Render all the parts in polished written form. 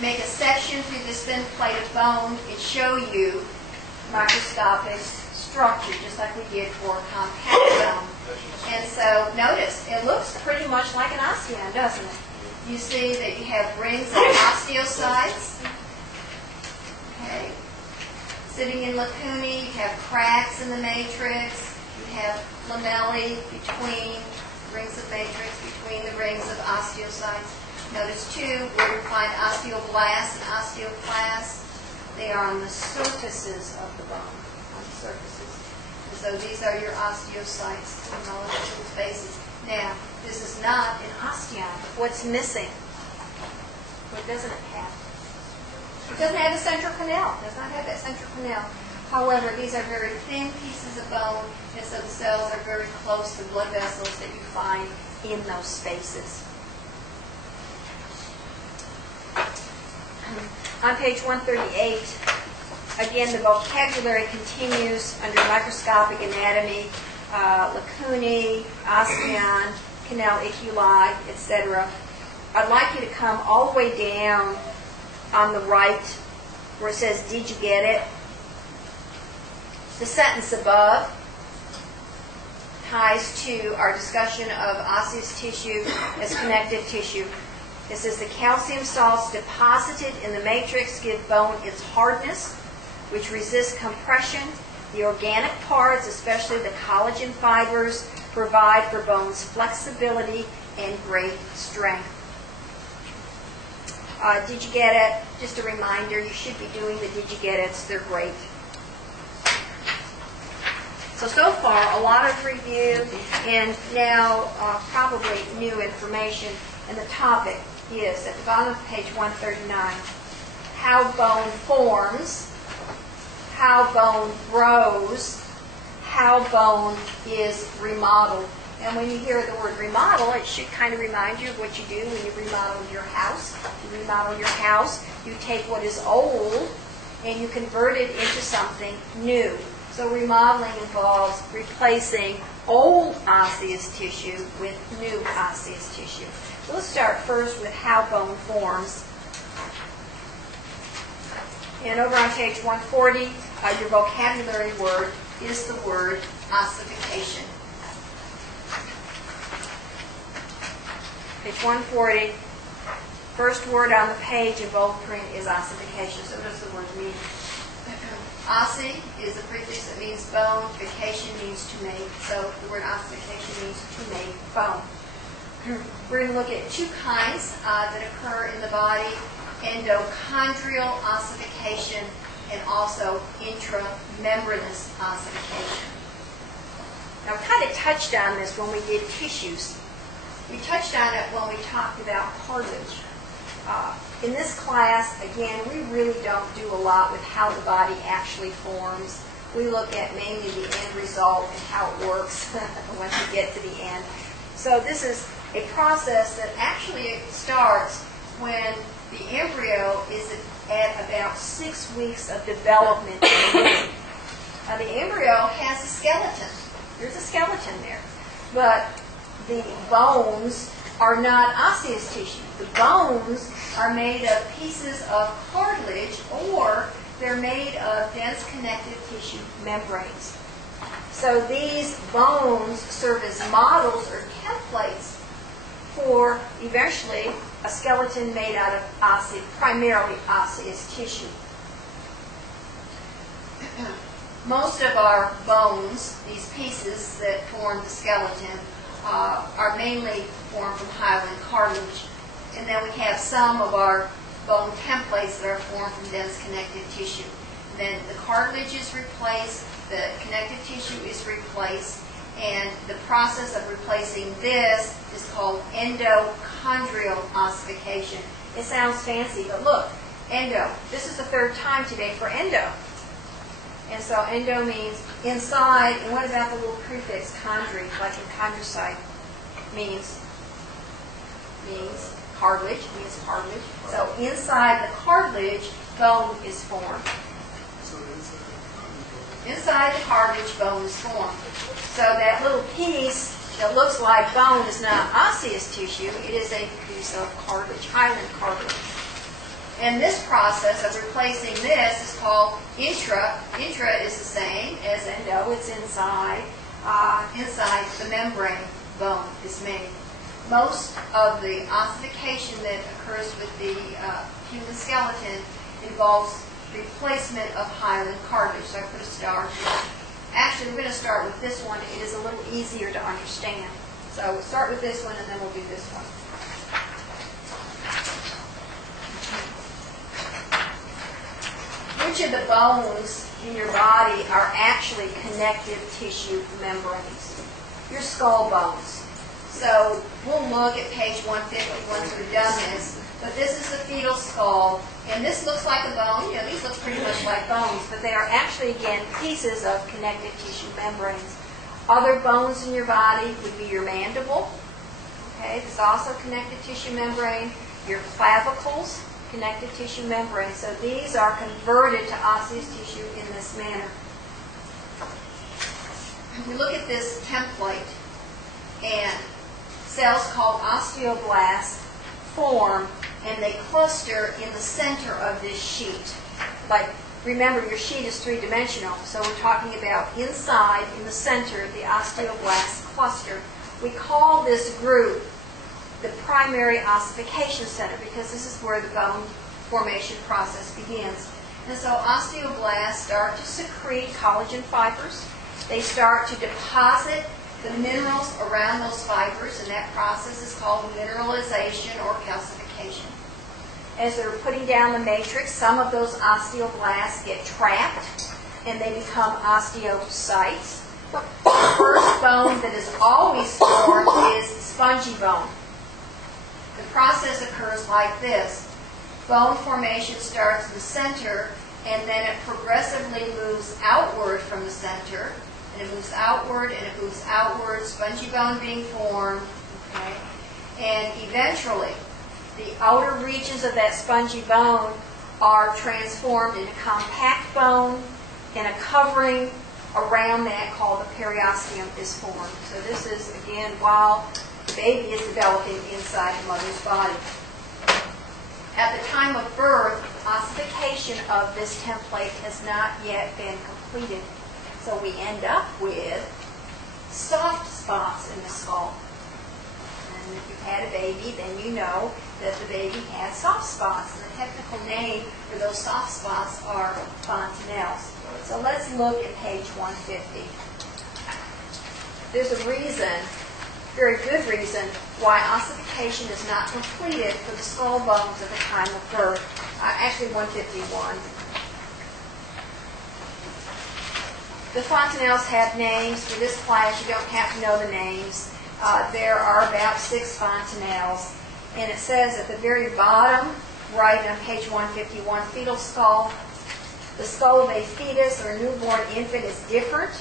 make a section through this thin plate of bone and show you microscopic structure, just like we did for compact bone. And so notice, it looks pretty much like an osteon, doesn't it? You see that you have rings of osteocytes. Okay. Sitting in lacunae, you have cracks in the matrix. You have lamellae between rings of matrix, between the rings of osteocytes. Notice, too, where you find osteoblasts and osteoclasts. They are on the surfaces of the bone, on the surfaces. And so these are your osteocytes in relative to the faces. Now, this is not an osteon. What's missing? What doesn't it have? It doesn't have a central canal. It does not have that central canal. However, these are very thin pieces of bone, and so the cells are very close to blood vessels that you find in those spaces. On page 138, again, the vocabulary continues under microscopic anatomy, lacunae, osteon, canal iculi, etc. I'd like you to come all the way down on the right where it says, "Did you get it?" The sentence above ties to our discussion of osseous tissue as connective tissue. It says, "The calcium salts deposited in the matrix give bone its hardness, which resists compression. The organic parts, especially the collagen fibers, provide for bone's flexibility and great strength." Did you get it? Just a reminder, you should be doing the did you get it's. They're great. So far, a lot of review, and now probably new information. And the topic is, at the bottom of page 139, how bone forms, how bone grows, how bone is remodeled. And when you hear the word remodel, it should kind of remind you of what you do when you remodel your house. You remodel your house, you take what is old and you convert it into something new. So remodeling involves replacing old osseous tissue with new osseous tissue. So let's start first with how bone forms. And over on page 140, your vocabulary word is the word ossification. Page 140, first word on the page in bold print is ossification. So what does the word mean? Ossi is a prefix that means bone. Fication means to make. So the word ossification means to make bone. We're going to look at two kinds that occur in the body: endochondral ossification and also intramembranous ossification. Now, we kind of touched on this when we did tissues. We touched on it when we talked about cartilage. In this class, again, we really don't do a lot with how the body actually forms. We look at mainly the end result and how it works once you get to the end. So this is a process that actually starts when the embryo is at about 6 weeks of development in the womb. Now, the embryo has a skeleton. There's a skeleton there. But the bones are not osseous tissue. The bones are made of pieces of cartilage, or they're made of dense connective tissue membranes. So these bones serve as models or templates for eventually a skeleton made out of primarily osseous tissue. Most of our bones, these pieces that form the skeleton, are mainly formed from hyaline cartilage. And then we have some of our bone templates that are formed from dense connective tissue. Then the cartilage is replaced, the connective tissue is replaced, and the process of replacing this is called endochondral ossification. It sounds fancy, but look, endo. This is the third time today for endo. And so endo means inside, and what about the little prefix chondri, like in chondrocyte, means cartilage, means cartilage. So inside the cartilage, bone is formed. Inside the cartilage, bone is formed. So that little piece that looks like bone is not osseous tissue, it is a piece of cartilage, hyaline cartilage. And this process of replacing this is called intra. Intra is the same as endo. It's inside. Inside the membrane bone is made. Most of the ossification that occurs with the human skeleton involves replacement of hyaline cartilage. So I put a star here. Actually, we're going to start with this one. It is a little easier to understand. So we'll start with this one, and then we'll do this one. Which of the bones in your body are actually connective tissue membranes? Your skull bones. So we'll look at page 150 once we've done this. But this is the fetal skull, and this looks like a bone. You know, these look pretty much like bones, but they are actually, again, pieces of connective tissue membranes. Other bones in your body would be your mandible. Okay, this is also connective tissue membrane. Your clavicles, connective tissue membrane. So these are converted to osseous tissue in this manner. We look at this template, and cells called osteoblasts form, and they cluster in the center of this sheet. Like, remember, your sheet is three-dimensional, so we're talking about inside, in the center, the osteoblast cluster. We call this group the primary ossification center because this is where the bone formation process begins. And so osteoblasts start to secrete collagen fibers. They start to deposit the minerals around those fibers, and that process is called mineralization or calcification. As they're putting down the matrix, some of those osteoblasts get trapped, and they become osteocytes. The first bone that is always formed is spongy bone. The process occurs like this. Bone formation starts in the center, and then it progressively moves outward from the center. And it moves outward, and it moves outward, spongy bone being formed. Okay? And eventually, the outer regions of that spongy bone are transformed into compact bone, and a covering around that called the periosteum is formed. So this is, again, while the baby is developing inside the mother's body. At the time of birth, ossification of this template has not yet been completed. So we end up with soft spots in the skull. And if you've had a baby, then you know that the baby has soft spots. And the technical name for those soft spots are fontanelles. So let's look at page 150. There's a reason, very good reason, why ossification is not completed for the skull bones at the time of birth. Actually, 151. The fontanelles have names. For this class, you don't have to know the names. There are about 6 fontanelles. And it says at the very bottom, right on page 151, fetal skull. The skull of a fetus or a newborn infant is different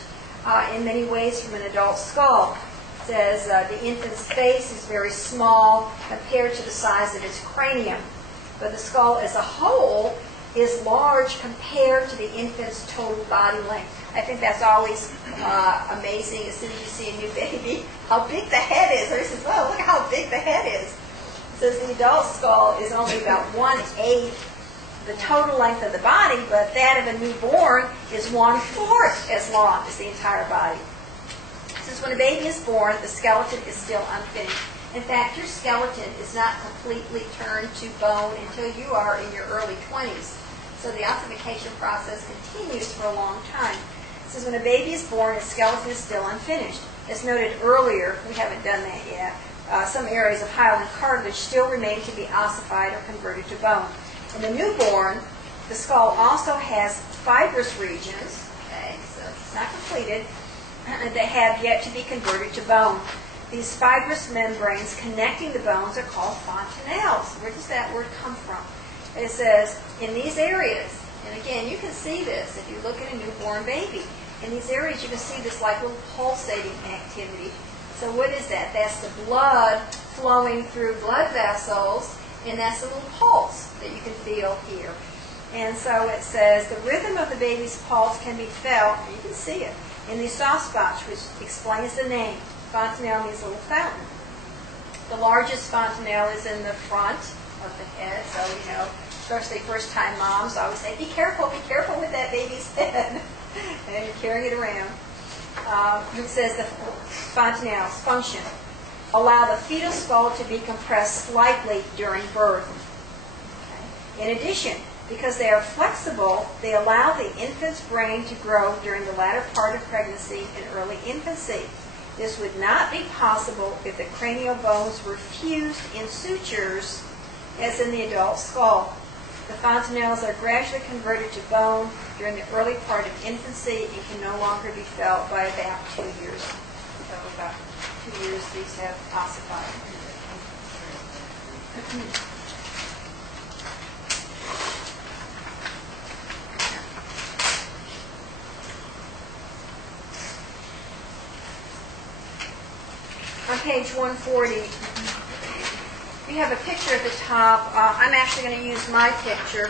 in many ways from an adult skull. It says the infant's face is very small compared to the size of its cranium. But the skull as a whole is large compared to the infant's total body length. I think that's always amazing as soon as you see a new baby, how big the head is. Everybody says, "Oh, look how big the head is." It says the adult skull is only about 1/8 the total length of the body, but that of a newborn is 1/4 as long as the entire body. Since when a baby is born, the skeleton is still unfinished. In fact, your skeleton is not completely turned to bone until you are in your early 20s. So the ossification process continues for a long time. This is when a baby is born, its skeleton is still unfinished. As noted earlier, we haven't done that yet, some areas of hyaline cartilage still remain to be ossified or converted to bone. In the newborn, the skull also has fibrous regions, okay, so it's not completed, that have yet to be converted to bone. These fibrous membranes connecting the bones are called fontanelles. Where does that word come from? It says, in these areas, and again, you can see this if you look at a newborn baby. In these areas, you can see this like little pulsating activity. So what is that? That's the blood flowing through blood vessels, and that's a little pulse that you can feel here. And so it says, the rhythm of the baby's pulse can be felt, and you can see it, in these soft spots, which explains the name. Fontanelle means little fountain. The largest fontanelle is in the front of the head, so you know especially first-time moms always say, be careful with that baby's head. And you're carrying it around. It says the fontanelles function. Allow the fetal skull to be compressed slightly during birth. Okay. In addition, because they are flexible, they allow the infant's brain to grow during the latter part of pregnancy and early infancy. This would not be possible if the cranial bones were fused in sutures as in the adult skull. The fontanelles are gradually converted to bone during the early part of infancy and can no longer be felt by about 2 years. So about 2 years these have ossified. On page 140, we have a picture at the top. I'm actually going to use my picture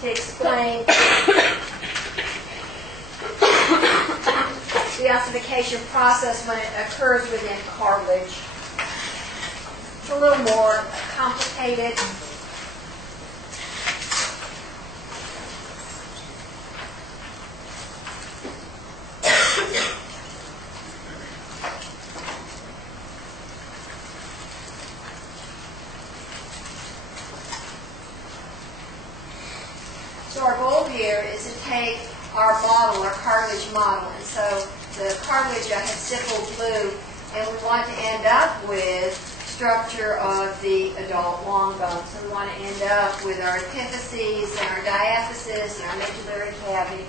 to explain the ossification process when it occurs within cartilage. It's a little more complicated. So our goal here is to take our model, our cartilage model, and so the cartilage I have stippled blue, and we want to end up with structure of the adult long bone. So we want to end up with our epiphyses and our diaphysis and our medullary cavity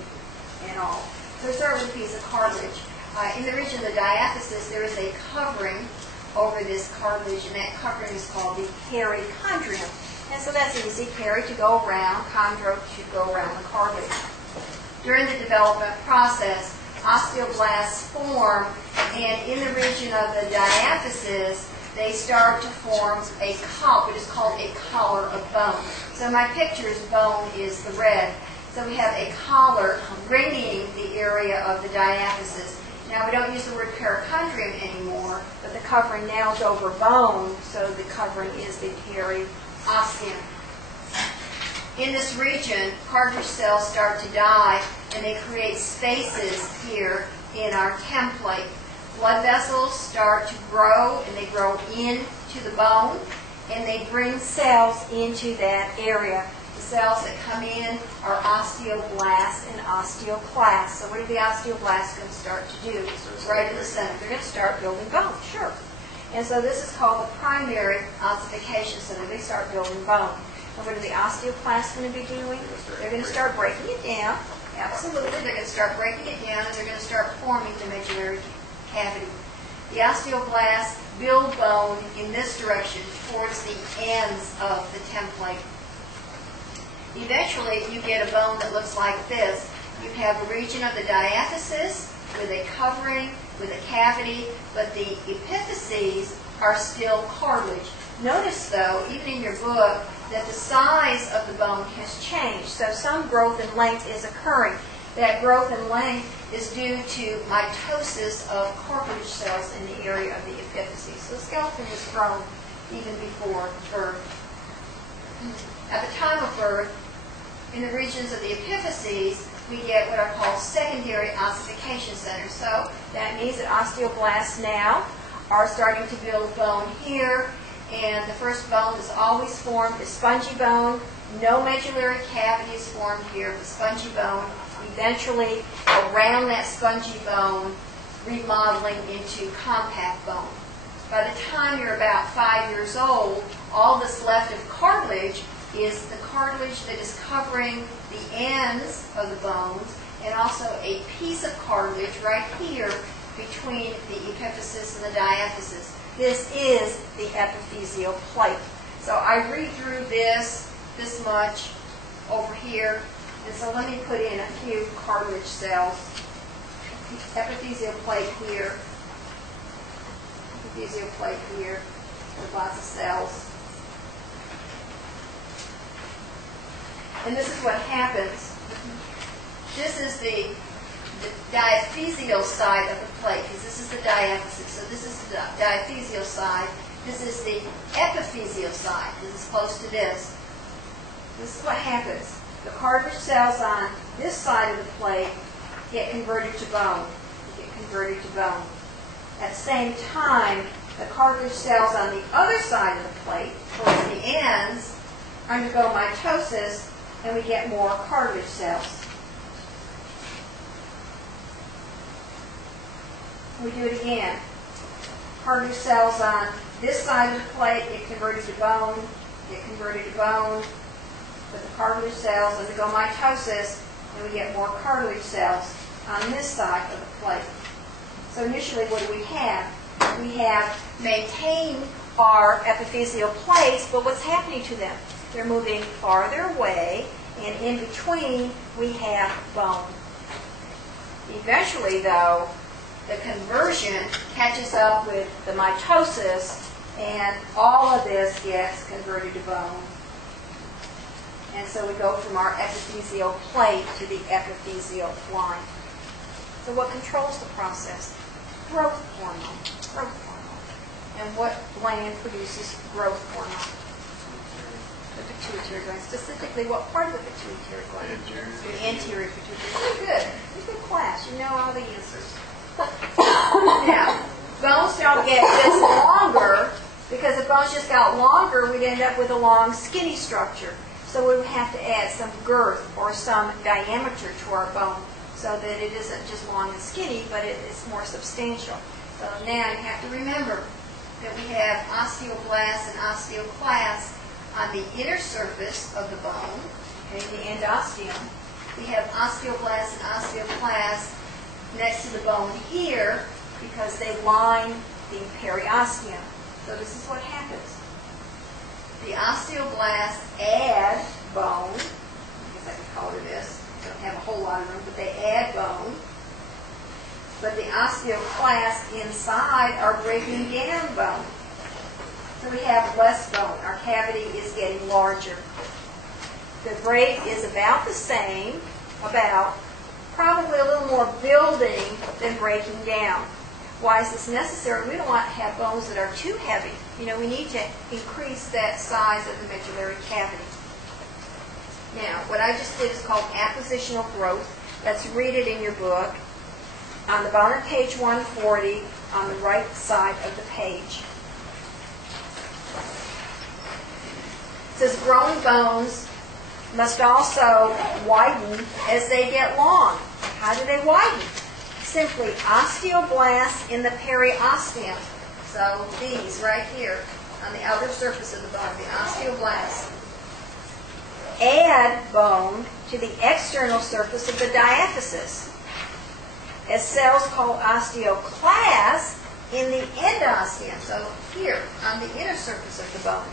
and all. So we start with a piece of cartilage. In the region of the diaphysis, there is a covering over this cartilage, and that covering is called the perichondrium. And so that's easy. Peri to go around, chondro to go around the cartilage. During the development process, osteoblasts form, and in the region of the diaphysis, they start to form a what is called a collar of bone. So my picture's bone is the red. So we have a collar ringing the area of the diaphysis. Now we don't use the word perichondrium anymore, but the covering now is over bone, so the covering is the periosteum. In this region, cartilage cells start to die, and they create spaces here in our template. Blood vessels start to grow, and they grow into the bone, and they bring cells into that area. The cells that come in are osteoblasts and osteoclasts. So what are the osteoblasts going to start to do? So it's right in the center. They're going to start building bone, sure. And so this is called the primary ossification center. They start building bone. And what are the osteoclasts going to be doing? They're going to start breaking it down. Absolutely. They're going to start breaking it down, and they're going to start forming the medullary cavity. The osteoblasts build bone in this direction towards the ends of the template. Eventually, you get a bone that looks like this. You have a region of the diaphysis with a covering, with a cavity, but the epiphyses are still cartilage. Notice, though, even in your book, that the size of the bone has changed. So some growth in length is occurring. That growth in length is due to mitosis of cartilage cells in the area of the epiphyses. So the skeleton was grown even before birth. At the time of birth, in the regions of the epiphyses, we get what are called secondary ossification centers. So that means that osteoblasts now are starting to build bone here, and the first bone that's always formed is spongy bone. No medullary cavity is formed here, but spongy bone. Eventually, around that spongy bone, remodeling into compact bone. By the time you're about 5 years old, all that's left of cartilage is the cartilage that is covering the ends of the bones, and also a piece of cartilage right here between the epiphysis and the diaphysis. This is the epiphyseal plate. So I read through this much over here, and so let me put in a few cartilage cells. Epiphyseal plate here, epiphyseal plate here, with lots of cells. And this is what happens. This is the diaphyseal side of the plate, because this is the diaphysis. So this is the diaphyseal side. This is the epiphyseal side. This is close to this. This is what happens. The cartilage cells on this side of the plate get converted to bone. At the same time, the cartilage cells on the other side of the plate, towards the ends, undergo mitosis, and we get more cartilage cells. We do it again. Cartilage cells on this side of the plate get converted to bone, but the cartilage cells undergo mitosis, and we get more cartilage cells on this side of the plate. So initially, what do we have? We have maintained our epiphyseal plates, but what's happening to them? They're moving farther away, and in between, we have bone. Eventually, though, the conversion catches up with the mitosis, and all of this gets converted to bone. And so we go from our epiphyseal plate to the epiphyseal line. So what controls the process? Growth hormone. And what gland produces growth hormone? The pituitary gland. Specifically, what part of the pituitary gland? The anterior pituitary. Very good. It's a good class. You know all the answers. Now, bones don't get just longer, because if bones just got longer, we'd end up with a long, skinny structure. So we would have to add some girth or some diameter to our bone so that it isn't just long and skinny, but it's more substantial. So now you have to remember that we have osteoblasts and osteoclasts on the inner surface of the bone, okay, the endosteum. We have osteoblasts and osteoclasts next to the bone here because they line the periosteum. So this is what happens. The osteoblasts add bone. I guess I could call it this. Don't have a whole lot of room, but they add bone. But the osteoclasts inside are breaking down bone. So we have less bone. Our cavity is getting larger. The break is about the same, probably a little more building than breaking down. Why is this necessary? We don't want to have bones that are too heavy. We need to increase that size of the medullary cavity. Now, what I just did is called appositional growth. Let's read it in your book. On the bottom of page 140, on the right side of the page. It says growing bones must also widen as they get long. How do they widen? Simply osteoblasts in the periosteum. So these right here on the outer surface of the bone, the osteoblasts, add bone to the external surface of the diaphysis, as cells called osteoclasts in the endosteum. So here on the inner surface of the bone,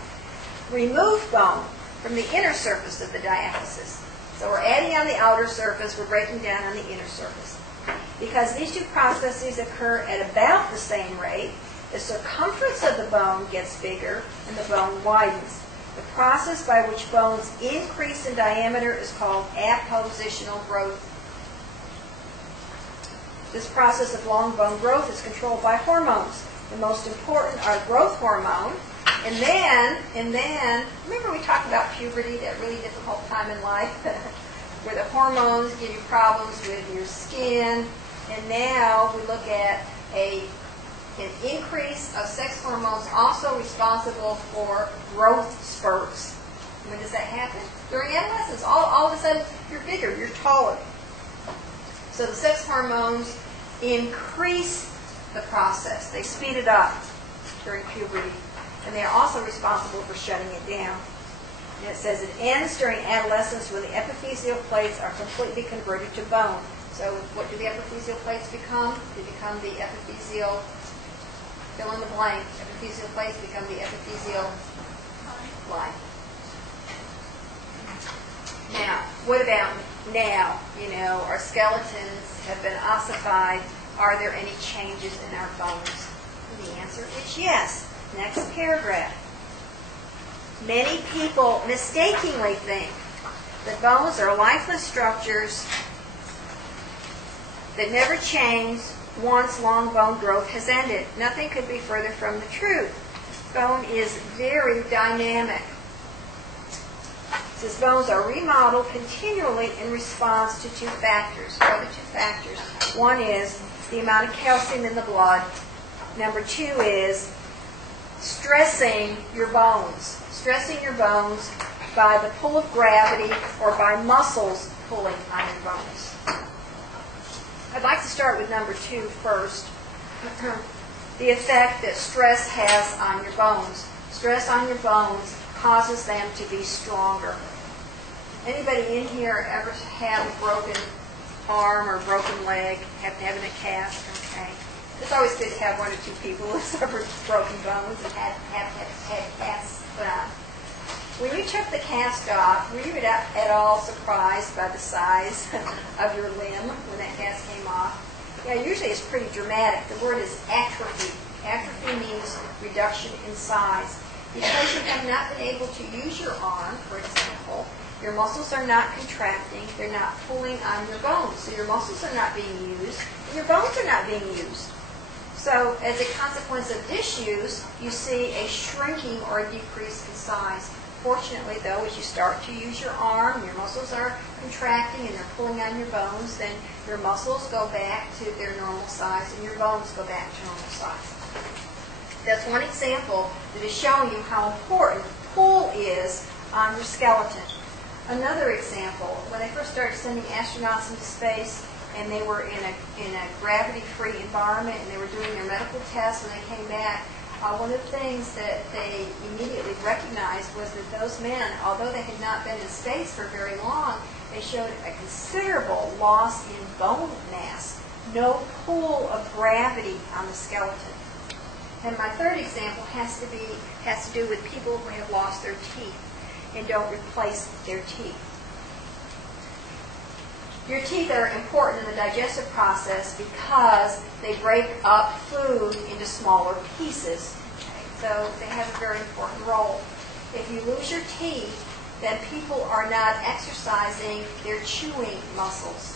remove bone from the inner surface of the diaphysis. So we're adding on the outer surface, we're breaking down on the inner surface. Because these two processes occur at about the same rate, the circumference of the bone gets bigger and the bone widens. The process by which bones increase in diameter is called appositional growth. This process of long bone growth is controlled by hormones. The most important are growth hormone, and then, remember we talked about puberty, that really difficult time in life, where the hormones give you problems with your skin, and now we look at an increase of sex hormones also responsible for growth spurts. When does that happen? During adolescence. All of a sudden, you're bigger, you're taller. So the sex hormones increase the process. They speed it up during puberty. And they are also responsible for shutting it down. And it says it ends during adolescence when the epiphyseal plates are completely converted to bone. So what do the epiphyseal plates become? They become the epiphyseal, fill in the blank, epiphyseal plates become the epiphyseal line. Now, what about now? Our skeletons have been ossified. Are there any changes in our bones? And the answer is yes. Next paragraph. Many people mistakenly think that bones are lifeless structures that never change once long bone growth has ended. Nothing could be further from the truth. Bone is very dynamic. It says bones are remodeled continually in response to two factors. What are the two factors? One is the amount of calcium in the blood. Number two is stressing your bones. Stressing your bones by the pull of gravity or by muscles pulling on your bones. I'd like to start with number two first. The effect that stress has on your bones. Stress on your bones causes them to be stronger. Anybody in here ever have a broken arm or broken leg, have to have a cast? Okay. It's always good to have one or two people who suffered broken bones and have casts put on. When you took the cast off, were you at all surprised by the size of your limb when that cast came off? Yeah, usually it's pretty dramatic. The word is atrophy. Atrophy means reduction in size. Because you have not been able to use your arm, for example, your muscles are not contracting, they're not pulling on your bones. So your muscles are not being used, and your bones are not being used. So as a consequence of disuse, you see a shrinking or a decrease in size. Fortunately, though, as you start to use your arm, your muscles are contracting and they're pulling on your bones, then your muscles go back to their normal size and your bones go back to normal size. That's one example that is showing you how important pull is on your skeleton. Another example, when they first started sending astronauts into space and they were in a gravity-free environment and they were doing their medical tests when they came back, one of the things that they immediately recognized was that those men, although they had not been in space for very long, they showed a considerable loss in bone mass. No pull of gravity on the skeleton. And my third example has to do with people who have lost their teeth and don't replace their teeth. Your teeth are important in the digestive process because they break up food into smaller pieces. Okay? So they have a very important role. If you lose your teeth, then people are not exercising their chewing muscles.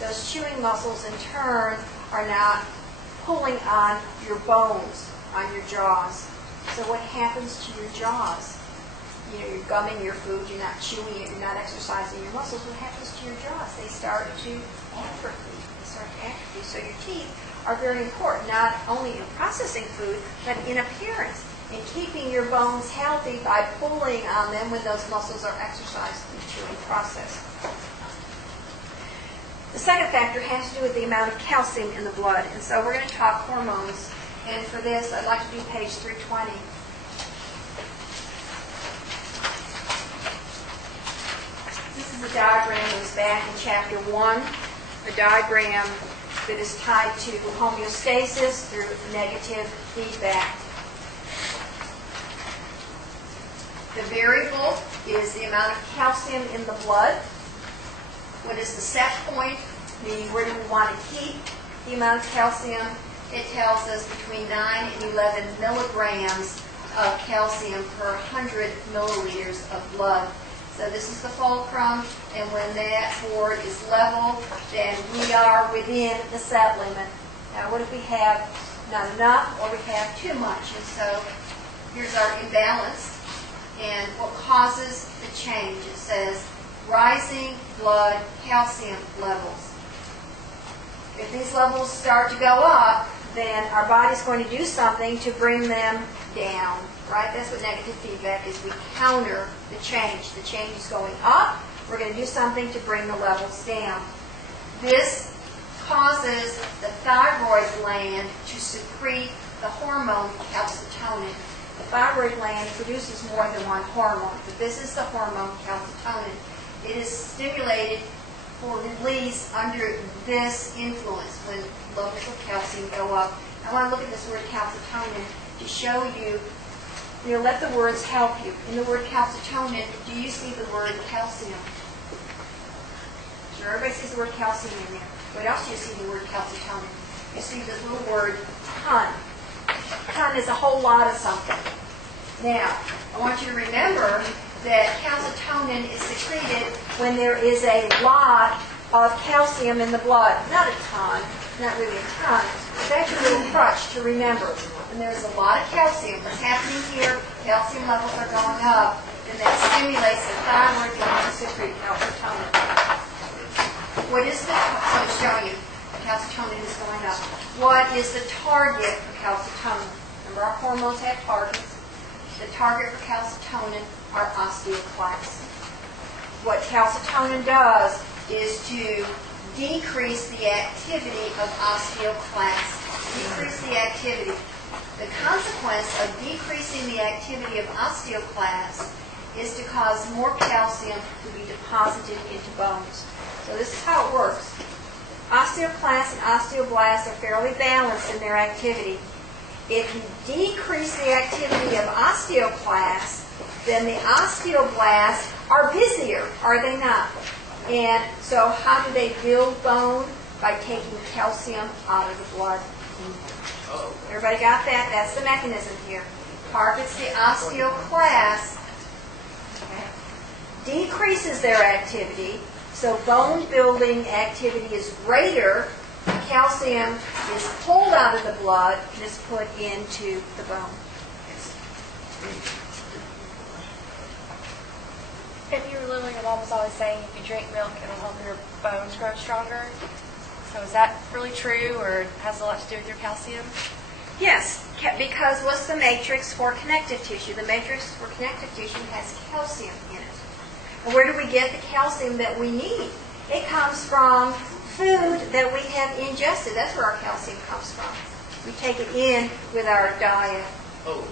Those chewing muscles, in turn, are not pulling on your bones, on your jaws. So what happens to your jaws? You know, you're gumming your food, you're not chewing it, you're not exercising your muscles. What happens to your jaws? They start to atrophy. So your teeth are very important, not only in processing food, but in appearance, in keeping your bones healthy by pulling on them when those muscles are exercised in the chewing process. The second factor has to do with the amount of calcium in the blood. And so we're going to talk hormones. And for this, I'd like to do page 320. This is a diagram that was back in chapter 1, a diagram that is tied to homeostasis through negative feedback. The variable is the amount of calcium in the blood. What is the set point? Where do we want to keep the amount of calcium? It tells us between 9 and 11 milligrams of calcium per 100 milliliters of blood. So this is the fulcrum, and when that board is level, then we are within the set limit. Now what if we have not enough or we have too much? And so here's our imbalance. And what causes the change? It says rising blood calcium levels. If these levels start to go up, then our body's going to do something to bring them down, right? That's what negative feedback is. We counter the change. The change is going up. We're going to do something to bring the levels down. This causes the thyroid gland to secrete the hormone calcitonin. The thyroid gland produces more than one hormone, but this is the hormone calcitonin. It is stimulated for release under this influence when levels of calcium go up. I want to look at this word calcitonin to show you, let the words help you. In the word calcitonin, do you see the word calcium? Sure, everybody sees the word calcium in there. What else do you see in the word calcitonin? You see the little word ton. Ton is a whole lot of something. Now, I want you to remember that calcitonin is secreted when there is a lot of calcium in the blood. Not a ton, not really a ton. That's your little crutch to remember. When there's a lot of calcium, what's happening here, calcium levels are going up, then that stimulates the thyroid gland to secrete calcitonin. What is the, so it's showing you, calcitonin is going up. What is the target for calcitonin? Remember our hormones have targets. The target for calcitonin are osteoclasts. What calcitonin does is to decrease the activity of osteoclasts. Decrease the activity. The consequence of decreasing the activity of osteoclasts is to cause more calcium to be deposited into bones. So this is how it works. Osteoclasts and osteoblasts are fairly balanced in their activity. If you decrease the activity of osteoclasts, then the osteoblasts are busier, are they not? And so how do they build bone? By taking calcium out of the blood. Everybody got that? That's the mechanism here. Targets the osteoclasts, decreases their activity, so bone building activity is greater. Calcium is pulled out of the blood and is put into the bone. If you were little, your mom was always saying if you drink milk, it'll help your bones grow stronger. So is that really true, or has a lot to do with your calcium? Yes, because what's the matrix for connective tissue? The matrix for connective tissue has calcium in it. And where do we get the calcium that we need? It comes from food that we have ingested. That's where our calcium comes from. We take it in with our diet. Oh,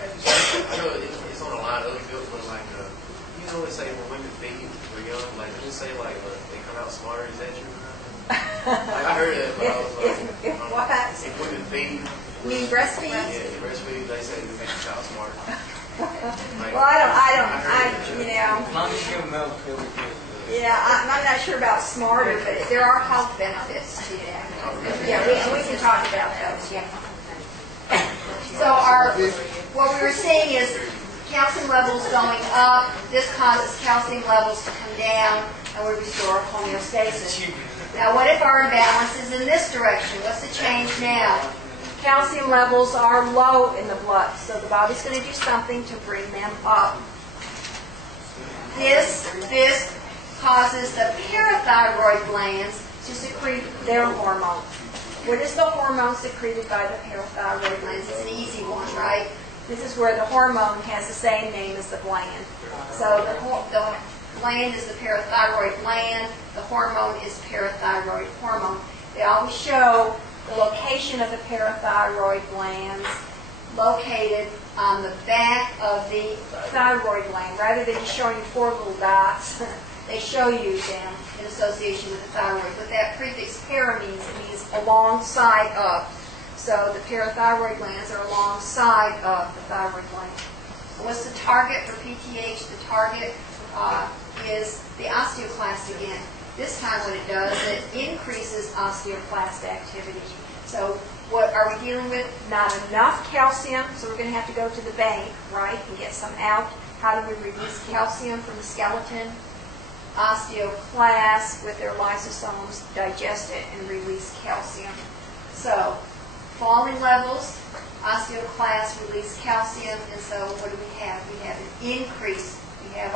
I know it's on a line of other fields, but like, you know, they say when women feed when young, like, just say like they come out smarter. Is that true? Like, I heard that, but I was like, what? If women feed, You mean breastfeed? yeah, breastfeed, they say they make the child smarter. Like, Well, you know. As long as you milk, it'll be good. Yeah, I'm not sure about smarter, but there are health benefits to that. Yeah, we can talk about those. Yeah. So what we were saying is calcium levels going up. This causes calcium levels to come down, and we restore homeostasis. Now, what if our imbalance is in this direction? What's the change now? Calcium levels are low in the blood, so the body's going to do something to bring them up. This causes the parathyroid glands to secrete their hormone. What is the hormone secreted by the parathyroid glands? It's an easy one, right? This is where the hormone has the same name as the gland. So the gland is the parathyroid gland. The hormone is parathyroid hormone. They always show the location of the parathyroid glands located on the back of the thyroid gland. Rather than just showing you 4 little dots, they show you them in association with the thyroid. What that prefix para means, it means alongside of. So the parathyroid glands are alongside of the thyroid gland. And what's the target for PTH? The target is the osteoclast again. This time what it does, it increases osteoclast activity. So what are we dealing with? Not enough calcium, so we're going to have to go to the bank, right, and get some out. How do we release calcium from the skeleton? Osteoclasts with their lysosomes digest it and release calcium. So falling levels, osteoclasts release calcium, and so what do we have? We have an increase. We have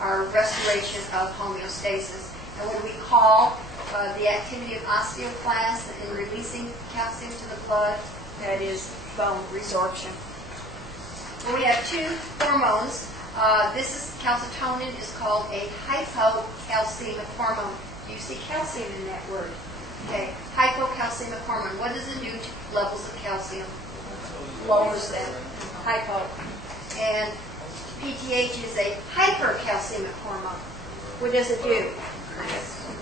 our restoration of homeostasis. And what do we call the activity of osteoclasts in releasing calcium to the blood? That is bone resorption. Well, we have 2 hormones. This is calcitonin is called a hypocalcemic hormone. Do you see calcium in that word? Okay, hypocalcemic hormone. What does it do to levels of calcium? Lowers them. Hypo. And PTH is a hypercalcemic hormone. What does it do?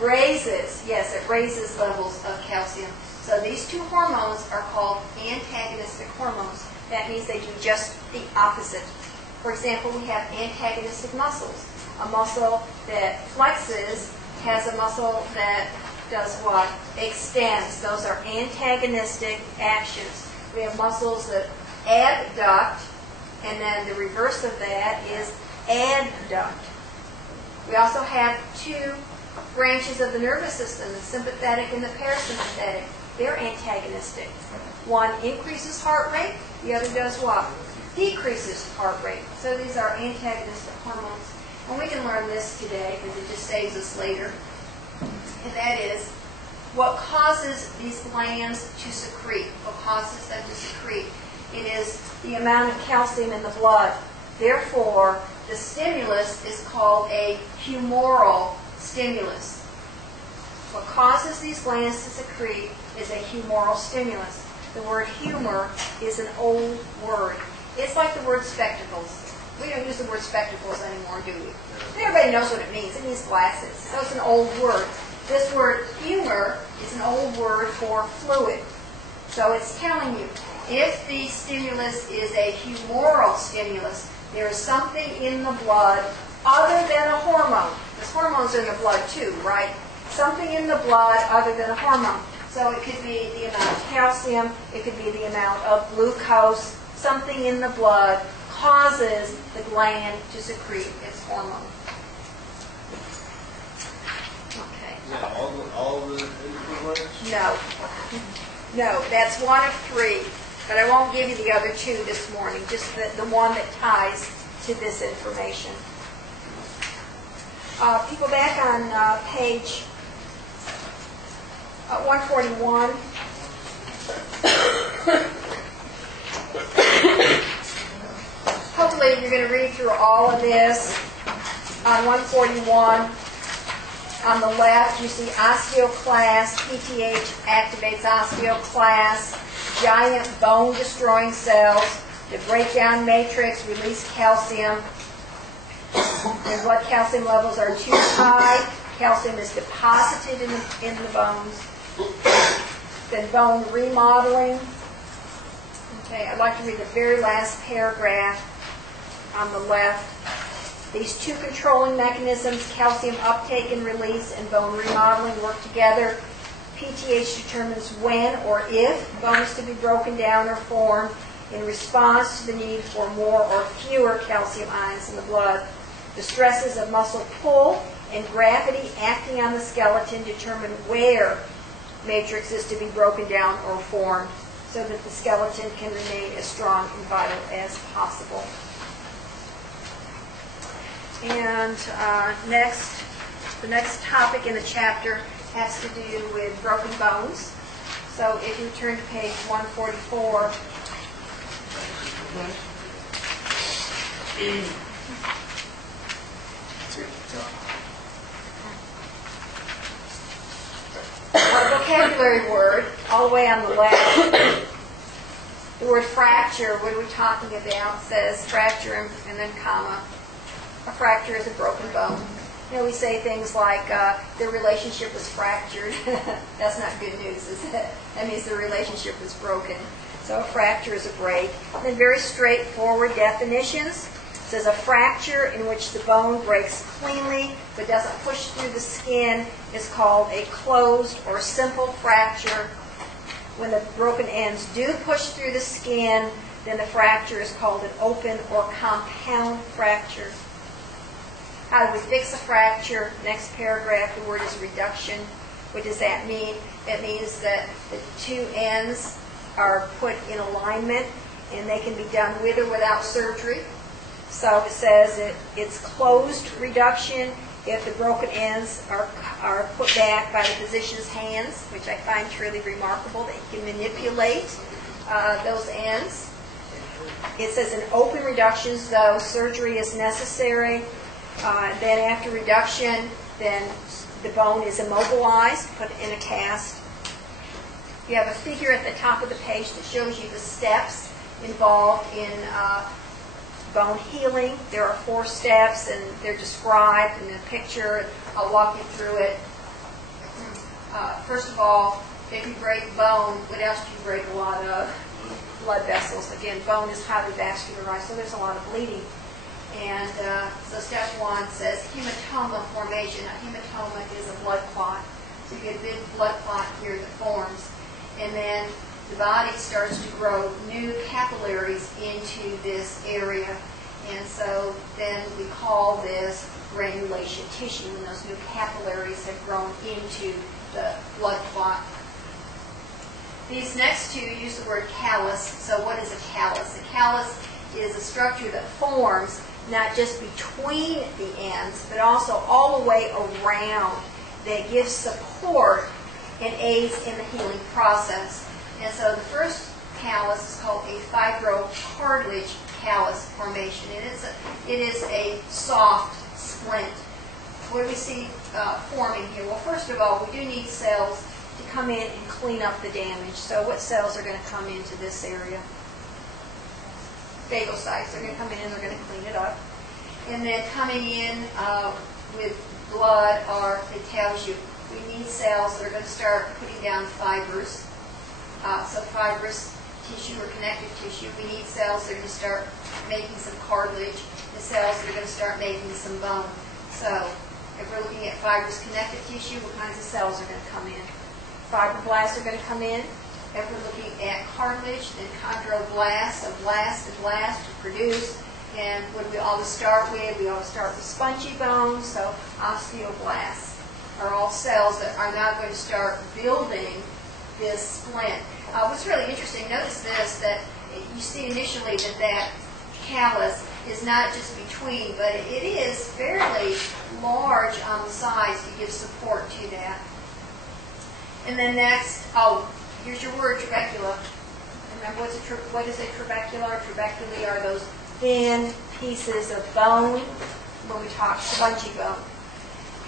Raises, yes, it raises levels of calcium. So these 2 hormones are called antagonistic hormones. That means they do just the opposite. For example, we have antagonistic muscles. A muscle that flexes has a muscle that does what? Extends. Those are antagonistic actions. We have muscles that abduct, and then the reverse of that is adduct. We also have 2 branches of the nervous system, the sympathetic and the parasympathetic. They're antagonistic. One increases heart rate, the other does what? decreases heart rate. So these are antagonistic hormones. And we can learn this today because it just saves us later. And that is what causes these glands to secrete. What causes them to secrete? It is the amount of calcium in the blood. Therefore, the stimulus is called a humoral stimulus. What causes these glands to secrete is a humoral stimulus. The word humor is an old word. It's like the word spectacles. We don't use the word spectacles anymore, do we? Everybody knows what it means. It means glasses. So it's an old word. This word humor is an old word for fluid. So it's telling you, if the stimulus is a humoral stimulus, there is something in the blood other than a hormone. Because hormones are in the blood too, right? Something in the blood other than a hormone. So it could be the amount of calcium, it could be the amount of glucose. Something in the blood causes the gland to secrete its hormone. Okay. Is that all the glands? No. No, that's one of three. But I won't give you the other two this morning, just the one that ties to this information. People back on page 141. Hopefully you're going to read through all of this. On 141, on the left, you see osteoclast. PTH activates osteoclast. Giant bone-destroying cells. The breakdown matrix release calcium. When blood calcium levels are too high, calcium is deposited in the bones. Then bone remodeling. Okay, I'd like to read the very last paragraph on the left. These two controlling mechanisms, calcium uptake and release and bone remodeling, work together. PTH determines when or if bone is to be broken down or formed in response to the need for more or fewer calcium ions in the blood. The stresses of muscle pull and gravity acting on the skeleton determine where matrix is to be broken down or formed so that the skeleton can remain as strong and vital as possible. And the next topic in the chapter has to do with broken bones. So if you turn to page 144, a vocabulary word, all the way on the left, the word fracture, what are we talking about? It says fracture and then comma. A fracture is a broken bone. You know, we say things like their relationship was fractured. That's not good news, is it? That means the relationship was broken. So a fracture is a break. And then very straightforward definitions. It says a fracture in which the bone breaks cleanly but doesn't push through the skin is called a closed or simple fracture. When the broken ends do push through the skin, then the fracture is called an open or compound fracture. How do we fix a fracture? Next paragraph, the word is reduction. What does that mean? It means that the two ends are put in alignment and they can be done with or without surgery. So it says it's closed reduction if the broken ends are put back by the physician's hands, which I find truly remarkable that he can manipulate those ends. It says in open reductions, though, surgery is necessary. Then after reduction, then the bone is immobilized, put in a cast. You have a figure at the top of the page that shows you the steps involved in bone healing. There are 4 steps, and they're described in the picture. I'll walk you through it. First of all, if you break bone, what else do you break? A lot of blood vessels. Again, bone is highly vascularized, so there's a lot of bleeding. And so step 1 says hematoma formation. A hematoma is a blood clot. So you get a big blood clot here that forms. And then the body starts to grow new capillaries into this area. And so then we call this granulation tissue when those new capillaries have grown into the blood clot. These next two use the word callus. So what is a callus? A callus is a structure that forms not just between the ends, but also all the way around, that gives support and aids in the healing process. And so the first callus is called a fibrocartilage callus formation. It is a soft splint. What do we see forming here? Well, first of all, we do need cells to come in and clean up the damage. So what cells are going to come into this area? Phagocytes are going to come in and they're going to clean it up. And then coming in with blood, or it tells you we need cells that are going to start putting down fibers. So fibrous tissue or connective tissue. We need cells that are going to start making some cartilage. The cells that are going to start making some bone. So if we're looking at fibrous connective tissue, what kinds of cells are going to come in? Fibroblasts are going to come in. If we're looking at cartilage, then chondroblasts, so blast and blast to produce. And what do we always start with? We always start with spongy bones, so osteoblasts are all cells that are now going to start building this splint. What's really interesting, notice this, that you see initially that callus is not just between, but it is fairly large on the sides to give support to that. And then next, here's your word, trabecula. Remember, what is a trabecula? Trabeculae are those thin pieces of bone when we talk spongy bone.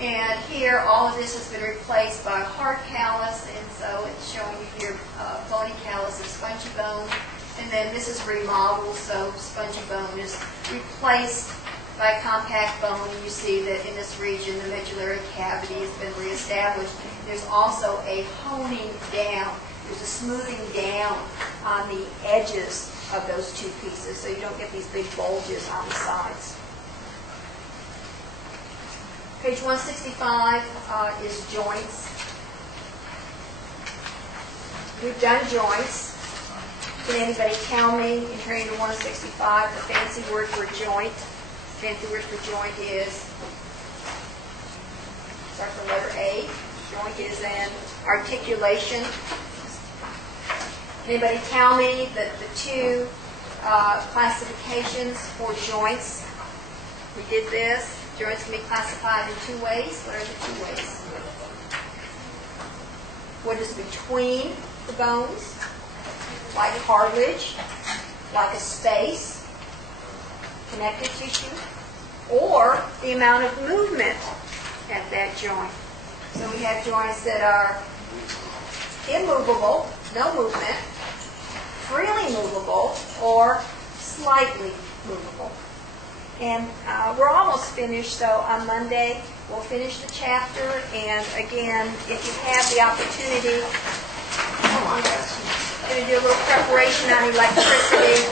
And here, all of this has been replaced by hard callus, and so it's showing you here bony callus of spongy bone. And then this is remodeled, so spongy bone is replaced by compact bone. You see that in this region, the medullary cavity has been reestablished. There's also a honing down. There's a smoothing down on the edges of those two pieces, so you don't get these big bulges on the sides. Page 165 is joints. We've done joints. Can anybody tell me, in turning to 165, the fancy word for joint? Fancy word for joint is, start with the letter A. Joint is an articulation. Anybody tell me that the two classifications for joints? We did this. Joints can be classified in two ways. What are the two ways? What is between the bones? Like cartilage, like a space, connective tissue, or the amount of movement at that joint. So we have joints that are immovable, no movement, freely movable, or slightly movable. And we're almost finished, so on Monday we'll finish the chapter. And again, if you have the opportunity, I'm going to do a little preparation on electricity.